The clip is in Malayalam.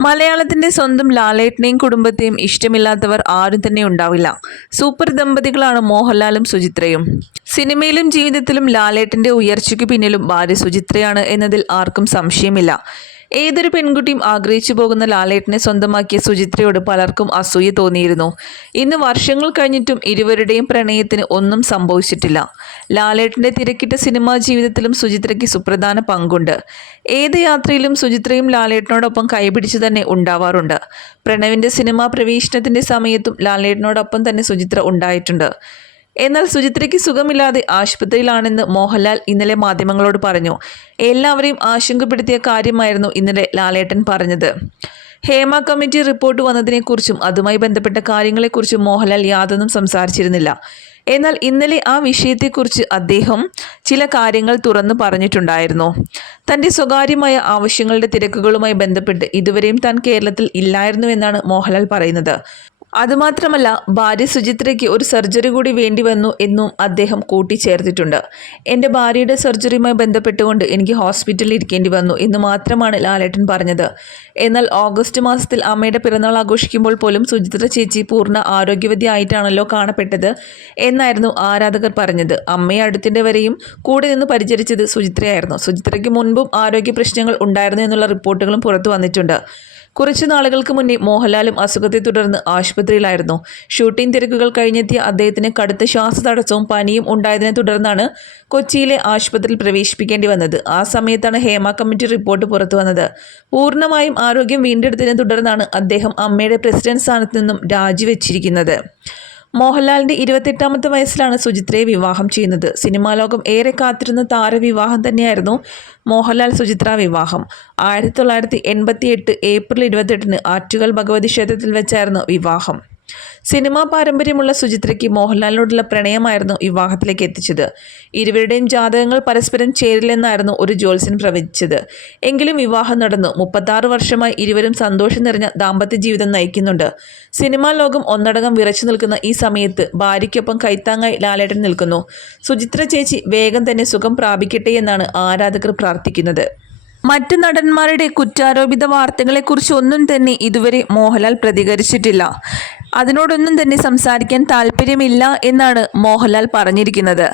മലയാളത്തിന്റെ സ്വന്തം ലാലേട്ടനെയും കുടുംബത്തെയും ഇഷ്ടമില്ലാത്തവർ ആരും തന്നെ ഉണ്ടാവില്ല. സൂപ്പർ ദമ്പതികളാണ് മോഹൻലാലും സുചിത്രയും. സിനിമയിലും ജീവിതത്തിലും ലാലേട്ടന്റെ ഉയർച്ചയ്ക്ക് പിന്നിലും ഭാര്യ സുചിത്രയാണ് എന്നതിൽ ആർക്കും സംശയമില്ല. ഏതൊരു പെൺകുട്ടിയും ആഗ്രഹിച്ചു പോകുന്ന ലാലേട്ടനെ സ്വന്തമാക്കിയ സുചിത്രയോട് പലർക്കും അസൂയ തോന്നിയിരുന്നു. ഇന്ന് വർഷങ്ങൾ കഴിഞ്ഞിട്ടും ഇരുവരുടെയും പ്രണയത്തിന് ഒന്നും സംഭവിച്ചിട്ടില്ല. ലാലേട്ടന്റെ തിരക്കിട്ട സിനിമാ ജീവിതത്തിലും സുചിത്രയ്ക്ക് സുപ്രധാന പങ്കുണ്ട്. ഏത് യാത്രയിലും സുചിത്രയും ലാലേട്ടനോടൊപ്പം കൈപിടിച്ച് തന്നെ ഉണ്ടാവാറുണ്ട്. പ്രണവിന്റെ സിനിമാ പ്രവേശനത്തിന്റെ സമയത്തും ലാലേട്ടനോടൊപ്പം തന്നെ സുചിത്ര ഉണ്ടായിട്ടുണ്ട്. എന്നാൽ സുചിത്രയ്ക്ക് സുഖമില്ലാതെ ആശുപത്രിയിലാണെന്ന് മോഹൻലാൽ ഇന്നലെ മാധ്യമങ്ങളോട് പറഞ്ഞു. എല്ലാവരെയും ആശങ്കപ്പെടുത്തിയ കാര്യമായിരുന്നു ഇന്നലെ ലാലേട്ടൻ പറഞ്ഞത്. ഹേമ കമ്മിറ്റി റിപ്പോർട്ട് വന്നതിനെക്കുറിച്ചും അതുമായി ബന്ധപ്പെട്ട കാര്യങ്ങളെക്കുറിച്ചും മോഹൻലാൽ യാതൊന്നും സംസാരിച്ചിരുന്നില്ല. എന്നാൽ ഇന്നലെ ആ വിഷയത്തെക്കുറിച്ച് അദ്ദേഹം ചില കാര്യങ്ങൾ തുറന്നു പറഞ്ഞിട്ടുണ്ടായിരുന്നു. തന്റെ സ്വകാര്യമായ ആവശ്യങ്ങളുടെ തിരക്കുകളുമായി ബന്ധപ്പെട്ട് ഇതുവരെയും താൻ കേരളത്തിൽ ഇല്ലായിരുന്നു എന്നാണ് മോഹൻലാൽ പറയുന്നത്. അതുമാത്രമല്ല ഭാര്യ സുചിത്രയ്ക്ക് ഒരു സർജറി കൂടി വേണ്ടി വന്നു എന്നും അദ്ദേഹം കൂട്ടിച്ചേർത്തിട്ടുണ്ട്. എന്റെ ഭാര്യയുടെ സർജറിയുമായി ബന്ധപ്പെട്ടുകൊണ്ട് എനിക്ക് ഹോസ്പിറ്റലിൽ ഇരിക്കേണ്ടി വന്നു എന്ന് മാത്രമാണ് ലാലേട്ടൻ പറഞ്ഞത്. എന്നാൽ ഓഗസ്റ്റ് മാസത്തിൽ അമ്മയുടെ പിറന്നാൾ ആഘോഷിക്കുമ്പോൾ പോലും സുചിത്ര ചേച്ചി പൂർണ ആരോഗ്യവതി ആയിട്ടാണല്ലോ കാണപ്പെട്ടത് എന്നായിരുന്നു ആരാധകർ പറഞ്ഞത്. അമ്മയെ അടുത്തിന്റെ വരെയും കൂടെ നിന്ന് പരിചരിച്ചത് സുചിത്രയായിരുന്നു. സുചിത്രയ്ക്ക് മുൻപും ആരോഗ്യ പ്രശ്നങ്ങൾ ഉണ്ടായിരുന്നു എന്നുള്ള റിപ്പോർട്ടുകളും പുറത്തു വന്നിട്ടുണ്ട്. കുറച്ചു നാളുകൾക്ക് മുന്നേ മോഹൻലാലും അസുഖത്തെ തുടർന്ന് ആശുപത്രിയിലായിരുന്നു. ഷൂട്ടിംഗ് തിരക്കുകൾ കഴിഞ്ഞെത്തിയ അദ്ദേഹത്തിന് കടുത്ത ശ്വാസതടസ്സവും പനിയും ഉണ്ടായതിനെ തുടർന്നാണ് കൊച്ചിയിലെ ആശുപത്രിയിൽ പ്രവേശിപ്പിക്കേണ്ടി വന്നത്. ആ സമയത്താണ് ഹേമ കമ്മിറ്റി റിപ്പോർട്ട് പുറത്തു വന്നത്. പൂർണമായും ആരോഗ്യം വീണ്ടെടുത്തതിനെ തുടർന്നാണ് അദ്ദേഹം അമ്മയുടെ പ്രസിഡന്റ് സ്ഥാനത്ത് നിന്നും രാജിവെച്ചിരിക്കുന്നത്. മോഹൻലാലിന്റെ ഇരുപത്തെട്ടാമത്തെ വയസ്സിലാണ് സുചിത്രയെ വിവാഹം ചെയ്യുന്നത്. സിനിമാ ലോകം ഏറെ കാത്തിരുന്ന താരവിവാഹം തന്നെയായിരുന്നു മോഹൻലാൽ സുചിത്ര വിവാഹം. ആയിരത്തി തൊള്ളായിരത്തി എൺപത്തി എട്ട് ഏപ്രിൽ ഇരുപത്തെട്ടിന് ആറ്റുകൾ ഭഗവതി ക്ഷേത്രത്തിൽ വെച്ചായിരുന്നു വിവാഹം. സിനിമാ പാരമ്പര്യമുള്ള സുചിത്രയ്ക്ക് മോഹൻലാലിനോടുള്ള പ്രണയമായിരുന്നു വിവാഹത്തിലേക്ക് എത്തിച്ചത്. ഇരുവരുടെയും ജാതകങ്ങൾ പരസ്പരം ചേരില്ലെന്നായിരുന്നു ഒരു ജ്യോത്സ്യൻ പ്രവചിച്ചത്. എങ്കിലും വിവാഹം നടന്നു. മുപ്പത്താറ് വർഷമായി ഇരുവരും സന്തോഷം നിറഞ്ഞ ദാമ്പത്യ ജീവിതം നയിക്കുന്നുണ്ട്. സിനിമാ ലോകം ഒന്നടങ്കം വിറച്ചു നിൽക്കുന്ന ഈ സമയത്ത് ഭാര്യയ്ക്കൊപ്പം കൈത്താങ്ങായി ലാലേട്ടൻ നിൽക്കുന്നു. സുചിത്ര ചേച്ചി വേഗം തന്നെ സുഖം പ്രാപിക്കട്ടെ എന്നാണ് ആരാധകർ പ്രാർത്ഥിക്കുന്നത്. മറ്റ് നടന്മാരുടെ കുറ്റാരോപിത വാർത്തകളെക്കുറിച്ച് ഒന്നും തന്നെ ഇതുവരെ മോഹൻലാൽ പ്രതികരിച്ചിട്ടില്ല. അതിനോടൊന്നും തന്നെ സംസാരിക്കാൻ താല്പര്യമില്ല എന്നാണ് മോഹൻലാൽ പറഞ്ഞിരിക്കുന്നത്.